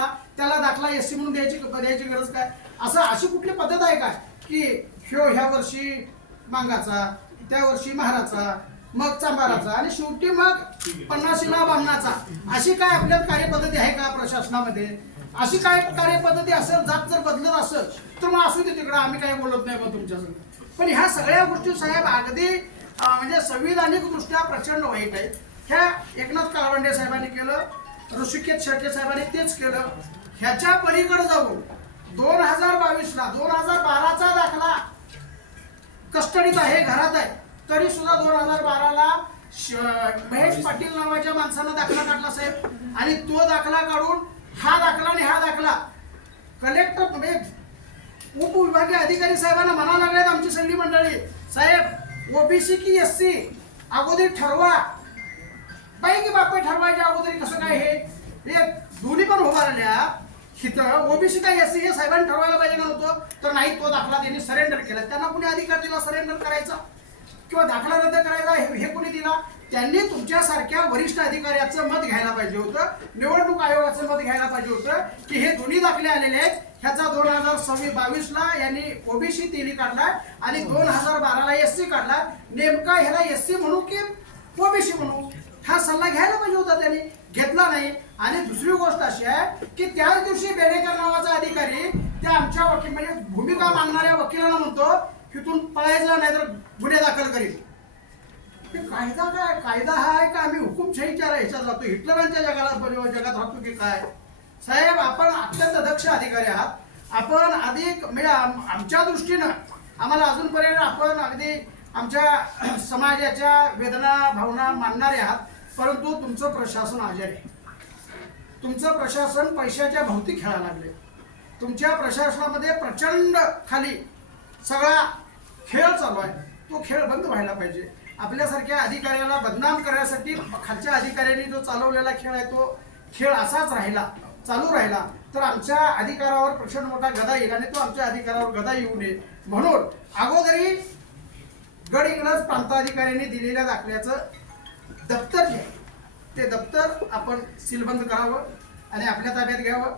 झाला त्याला दाखला एससी म्हणून द्यायची गरज काय? अशी कुठली पद्धत आहे काय की ह्या वर्षी मांगाचा, त्या वर्षी महाराचा, मग चांभाराचा आणि शेवटी मग 50ला बामणाचा? अशी काय आपल्यात कार्यपद्धती आहे का प्रशासनामध्ये? अशी काय कार्यपद्धती असेल, जात जर बदलत असेल तर मग असू दे तिकडं, आम्ही काही बोलत नाही मग तुमच्यासंग. पण ह्या सगळ्या गोष्टी साहेब अगदी म्हणजे संविधानिक दृष्ट्या प्रचंड वाईट आहेत. ह्या एकनाथ काळवंडे साहेबांनी केलं, ऋषिकेश शेळके साहेबांनी तेच केलं. ह्याच्या पलीकडे जाऊन 2022ला 2012चा दाखला कस्टडीत आहे, घरात आहे, तरी सुद्धा 2012ला महेश पाटील नावाच्या माणसानं दाखला काढला साहेब. आणि तो दाखला काढून हा दाखला आणि हा दाखला कलेक्टर म्हणजे उपविभागीय अधिकारी साहेबांना म्हणावं लागलेत आमची सगळी मंडळी, साहेब ओबीसी की एससी अगोदर ठरवा. बाई की बापे ठरवायच्या अगोदर कसं काय हे दोन्ही पण उभारल्या इथं. ओबीसी काय एससी हे साहेबांनी ठरवायला पाहिजे का नव्हतं? तर नाही, तो दाखला त्यांनी सरेंडर केला. त्यांना कुणी अधिकार दिला सरेंडर करायचा किंवा दाखला रद्द करायचा? हे कुणी दिला? त्यांनी तुमच्यासारख्या वरिष्ठ अधिकाऱ्याचं मत घ्यायला पाहिजे होतं, निवडणूक आयोगाचं मत घ्यायला पाहिजे होतं की हे दोन्ही दाखले आलेले आहेत. ह्याचा 2022ला यांनी ओबीसी तिन्ही काढलाय आणि 2012ला एससी काढला. नेमका ह्याला एससी म्हणू की ओबीसी म्हणू? हा सल्ला घ्यायला पाहिजे होता, त्यांनी घेतला नाही. आणि दुसरी गोष्ट अशी आहे की त्याच दिवशी बेडेकर नावाचा अधिकारी त्या आमच्या वकील म्हणजे भूमिका मागणाऱ्या वकिलांना म्हणतो तिथून पळायचं नाही तर गुन्हे दाखल करील. कायदा काय? कायदा हा आहे का आम्ही हुकुमशाहीच्या ह्याच्यात जातो, हिटलरांच्या जगात राहतो की काय? साहेब आपण अत्यंत दक्ष अधिकारी आहात. आपण अधिक म्हणजे आमच्या दृष्टीनं आम्हाला अजूनपर्यंत आपण अगदी आमच्या समाजाच्या वेदना भावना मानणारे आहात. परंतु तुमचं प्रशासन आजारी आहे. तुमचं प्रशासन पैशाच्या भोवती खेळायला लागले. तुमच्या प्रशासनामध्ये प्रचंड खाली सगळा खेळ चालू आहे. तो खेळ बंद व्हायला पाहिजे. आपल्यासारख्या अधिकाऱ्याला बदनाम करण्यासाठी खालच्या अधिकाऱ्यांनी जो चालवलेला खेळ आहे तो खेळ असाच चालू राहिला तर आमच्या अधिकारावर प्रचंड मोठा गदा येईल आणि तो आमच्या अधिकारावर गदा येऊ नये म्हणून अगोदरी गड इंग्रज प्रांताधिकाऱ्यांनी दिलेल्या दाखल्याचं दप्तर जे आहे ते दप्तर आपण सीलबंद करावं आणि आपल्या ताब्यात घ्यावं.